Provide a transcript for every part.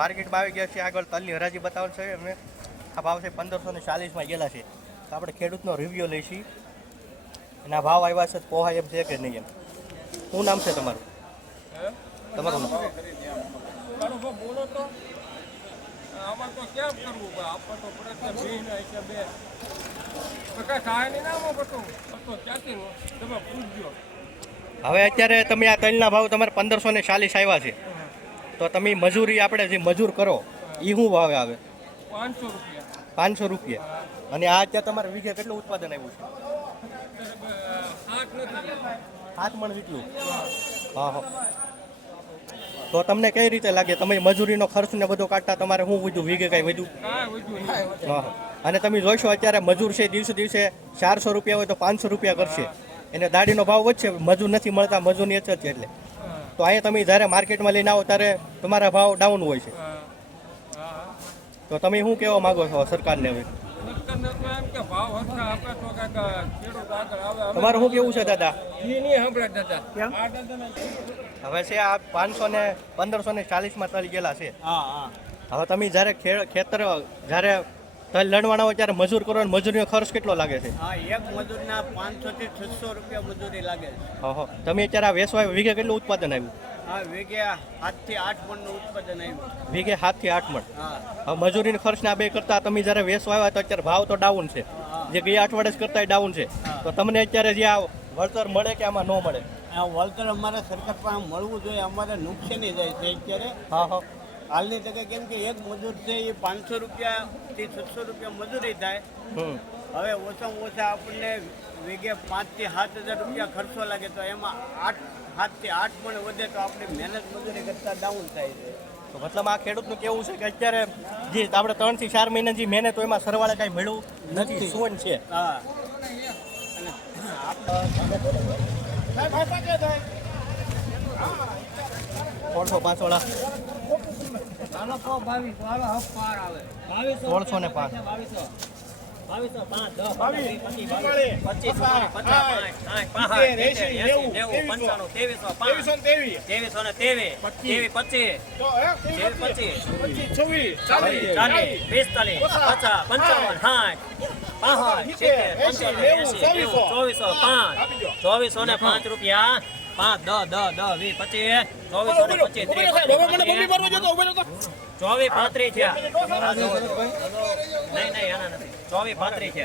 માર્કેટમાં આવી ગયા છીએ. આગળ તલની હરાજી બતાવેલ છે. અમે આ ભાવ છે 1540માં ગયેલા છે. તો આપણે ખેડૂતનો રિવ્યુ લઈશી અને આ ભાવ આવ્યા છે પોહાય એમ છે કે નહીં એમ. શું નામ છે તમારું? તમારું નામ? બોલો તો આમાં તો કેમ કરવું ભાઈ? આપણે તો પડે બે ને બે કઈ ખાય નહીં ના આમાં બધું તો ક્યાંથી તમે પૂછજો. હવે અત્યારે તમે આ તલના ભાવ તમારે 1540 આવ્યા છે, તો તમે મજૂરી આપણે જે મજૂર કરો એ શું ભાવે આવે? 500 રૂપિયા. 500 રૂપિયા. અને આ અત્યારે તમારે વીઘે કેટલું ઉત્પાદન આવ્યું છે? 7 મણ જેટલું. હા હા. તો તમને કઈ રીતે લાગે? તમે મજૂરીનો ખર્ચ ને બધો કાઢતા તમારે શું વધ્યું? વીઘે કઈ વધ્યું? હા. અને તમે જોઈશો અત્યારે મજૂર છે દિવસે દિવસે 400 રૂપિયા હોય તો 500 રૂપિયા કરશે. એને દાડીનો ભાવ વધશે, મજૂર નથી મળતા, મજૂરની અછત છે એટલે. તો અહીંયા તમે જ્યારે માર્કેટમાં લઈને આવો ત્યારે તમારા ભાવ ડાઉન હોય છે. તો તમે શું કહેવા માંગો છો સરકારને? હવે તમારું શું કેવું છે દાદા? હવે છે આ 1540માં તલ ગયેલા છે. હવે તમે જ્યારે ખેતર જ્યારે તલ લણવાના હોય ત્યારે મજૂર કરો, મજૂરીનો ખર્ચ કેટલો લાગે છે? એક મજૂરના 500 થી 600 રૂપિયા મજૂરી લાગે છે. તમે અત્યારે આ વેસવા વીઘે કેટલું ઉત્પાદન આવ્યું? વીઘે 7 થી 8 મણનું ઉત્પાદન આવ્યું. વીઘે 7 થી 8 મણ. હવે મજૂરીનો ખર્ચના બે કરતા તમે જ્યારે વેસવા આવ્યા તો અત્યારે ભાવ તો ડાઉન છે, જે ગયા અઠવાડિયે કરતા ડાઉન છે. તો તમને અત્યારે જે આ વળતર મળે કે આમાં ન મળે? આ વળતર અમારે સરકાર પાસે મળવું જોઈએ. અમારે નુકસાની જાય છે અત્યારે. હાલની તકે કેમ કે એક મજૂર છે એ 500 રૂપિયાથી 600 રૂપિયા મજૂરી થાય. હવે ઓછામાં ઓછા આપણને વીઘે 5 થી 7 હજાર રૂપિયા ખર્ચો લાગે, તો એમાં 7 થી 8 મણ વધે તો આપણી મહેનત મજૂરી કરતા ડાઉન થાય છે. તો મતલબ આ ખેડૂતનું કેવું છે કે અત્યારે જે આપણે 3 થી 4 મહિના જે મહેનત હોય એમાં સરવાળે કાંઈ મળ્યું નથી, શું છે? હા. અને 505 રૂપિયા 5 10 10 20 25 24 35 છે. નહીં આના નથી. 24 35 છે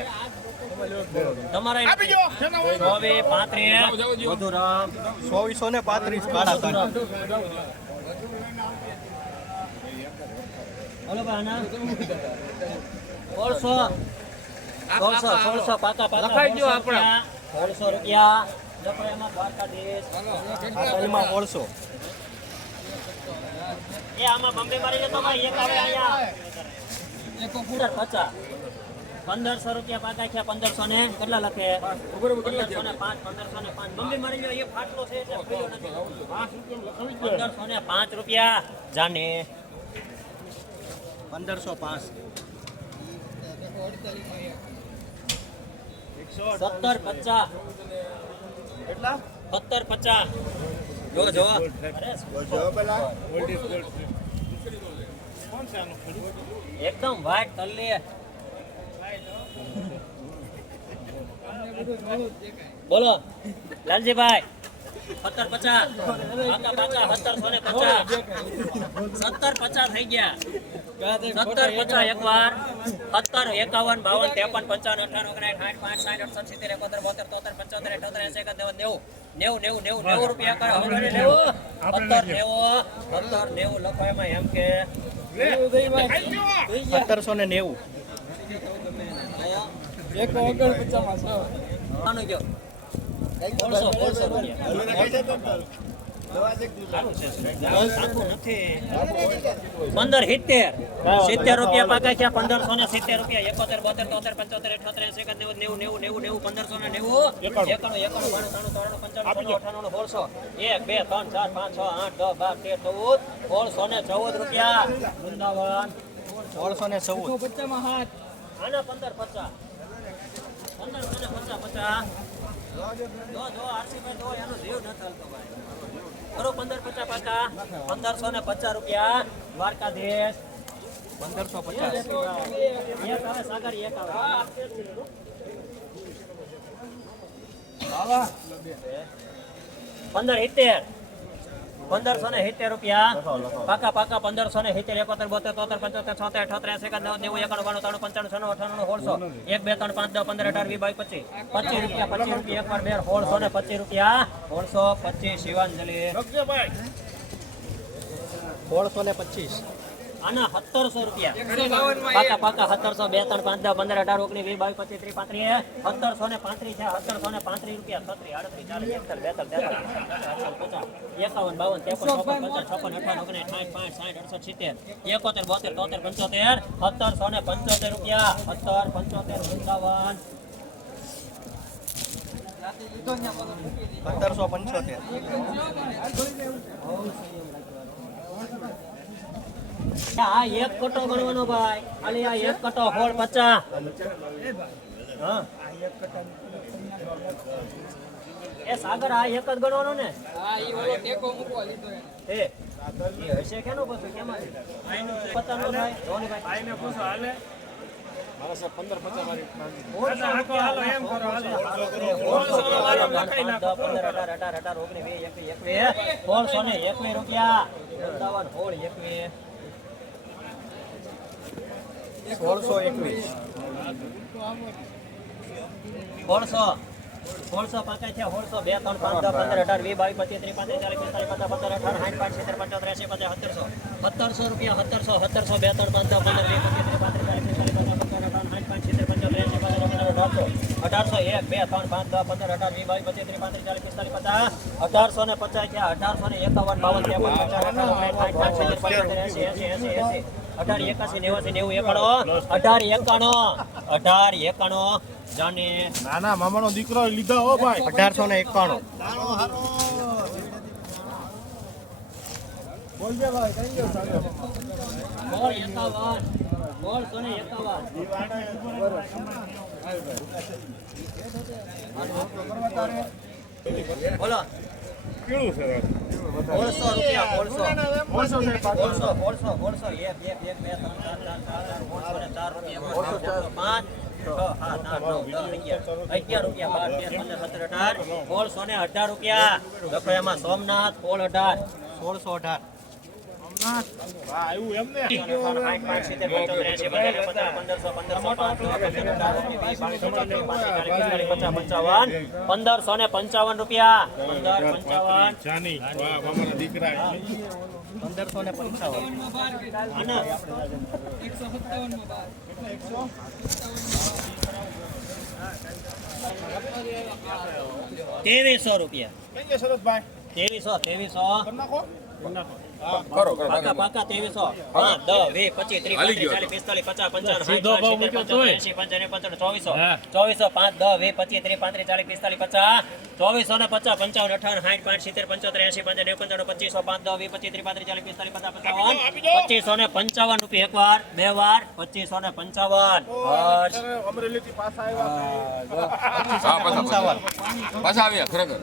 તમારે. 24 35 મધુરામ 2435 કાળા તલ. હલો ભાઈ 16 પાકા લખાઈ ગયો આપણે. 1600 રૂપિયા એમાં દ્વારકાધીશ. તલમાં 1600. એ આમાં બંબે મારી જતો ભાઈ. એક આવે અહીંયા 50 1500 રૂપિયા પાકા છે. 1500 ને કેટલા લખે? 1505 1505 બંબે મારી લો. એ ફાટલો છે એટલે ફેરો નથી. 1505 રૂપિયા જાને 1505. 1750 કેટલા? 1750 જો એકદમ વ્હાઈટ તલ્લી. બોલો લાલજીભાઈ 1750 1750 થઈ ગયા. 1750 એકવાર 17 51 52 53 55 58 59 60 61 70 72 73 74 75 78 79 90 રૂપિયા કરો. 1790 લખો એમાં એમ કે 1790. એક વગર 50 આનો ગયો 1600 રૂપિયા. 1570 રૂપિયા પાકા છે. 1570 રૂપિયા 71 72 73 74 85 90 90 1614 રૂપિયા. વૃંદાવન 1614. આના 1550 જો આરસીભાઈ એનો જીવ ન ચાલતો ભાઈ. 1550 પાકા 1550 રૂપિયા દ્વારકાધીશ 1550. એક આવે સાગર એક આવે 1570 રૂપિયા પાકા 1570 71 72 73 74 75 76 90 91 92 93 95 96 97 98 1 2 3 5 10 15 18 20 25 25 રૂપિયા એક વાર બે 1625 રૂપિયા 1625 શિવાંજલિ 1625. આના 1700 રૂપિયા પાકા 1700 2 3 5 10 15 18 19 20 22 23 35 રૂપિયા 17 આ એક કટો ગણવાનો ભાઈ ખાલી આ એક કટો હોળ 50 હા એ સાગર આ એક જ ગણવાનો ને હા ઈ ઓલો ટેકો મૂકવા લીધો એ હશે કેનો પછી કેમાં પતા નો થાય રોની ભાઈ આઈને પૂછો હાલે મારા સાહેબ 15 50 મારી હાલો એમ કરો હાલો 1621 રૂપિયા વૃંદાવન હોળ 21 1621. 1600 પાકા છે 1600 2 3 5 10 15 18 20 22 23 35 40 45 50 18 65 70 75 1700 રૂપિયા 1700 2 3 5 10 15 20 1891 જાને નાના મામાનો દીકરો લીધા હો ભાઈ 1891. બોલજે ભાઈ કઈ ગયો સાગર 1651 બોલો કેળું છે 1600 રૂપિયા 1618 રૂપિયા લખો એમાં સોમનાથ 1618 વાહ આવ્યું એમ ને 1555 રૂપિયા 1555 જાની વાહ મામાના દીકરા 2300 રૂપિયા કઈ ગયા શરદભાઈ 2300 કર નાખો પાકા 2300 5 10 20 25 30 40 45 50 55 2400 5 10 20 25 30 35 40 45 50 2450 55 58 60 70 75 80 55 90 25 5 10 20 25 30 35 40 45 2555 રૂપિયા એક વાર બે વાર 2555 અમરેલીથી પાછા આવ્યા પાછા આવ્યા ખરેખર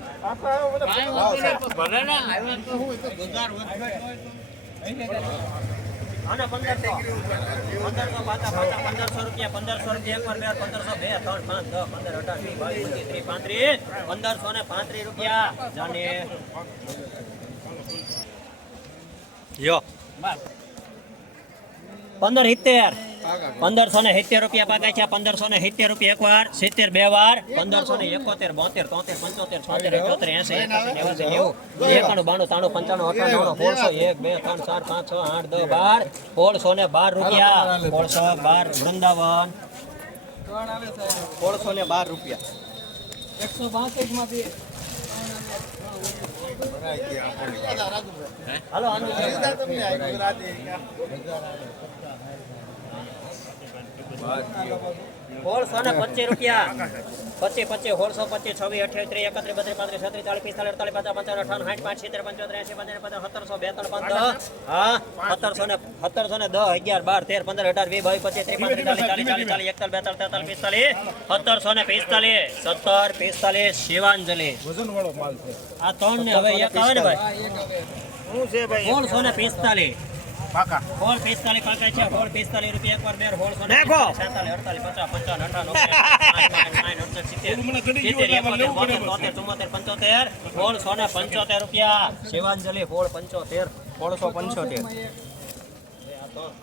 આના 1500 પાકા 1500 રૂપિયા 1500 એક વાર બે 1500 2 3 5 10 15 18 20 22 23 35 1535 રૂપિયા જાને યો 1570 રૂપિયા પાકા છે 1570 રૂપિયા એક વાર 70 બે વાર 1571 72 73 75 76 80 85 90 91 92 93 95 16 1 2 3 4 5 6 8 10 12 1612 રૂપિયા 1612 વૃંદાવન 1612 રૂપિયા. 162 માંથી હાલો આનું 1625 રૂપિયા 25 1625 26 28 31 32 33 34 35 40 45 58 55 60 55 1700 ને 10 11 12 13 15 18 20 22 23 35 40 40 41 42 43 1745 શિવાંજલિ વજન વાળો માલ છે આ ત્રણ ને હવે એક આવે ને ભાઈ શું છે ભાઈ 1645 પાકા 16 45 પાકા છે 16 45 રૂપિયા એકવાર બેર 16 દેખો. 47 48 50 55 58 રૂપિયા શિવાંજલિ 16 75 1675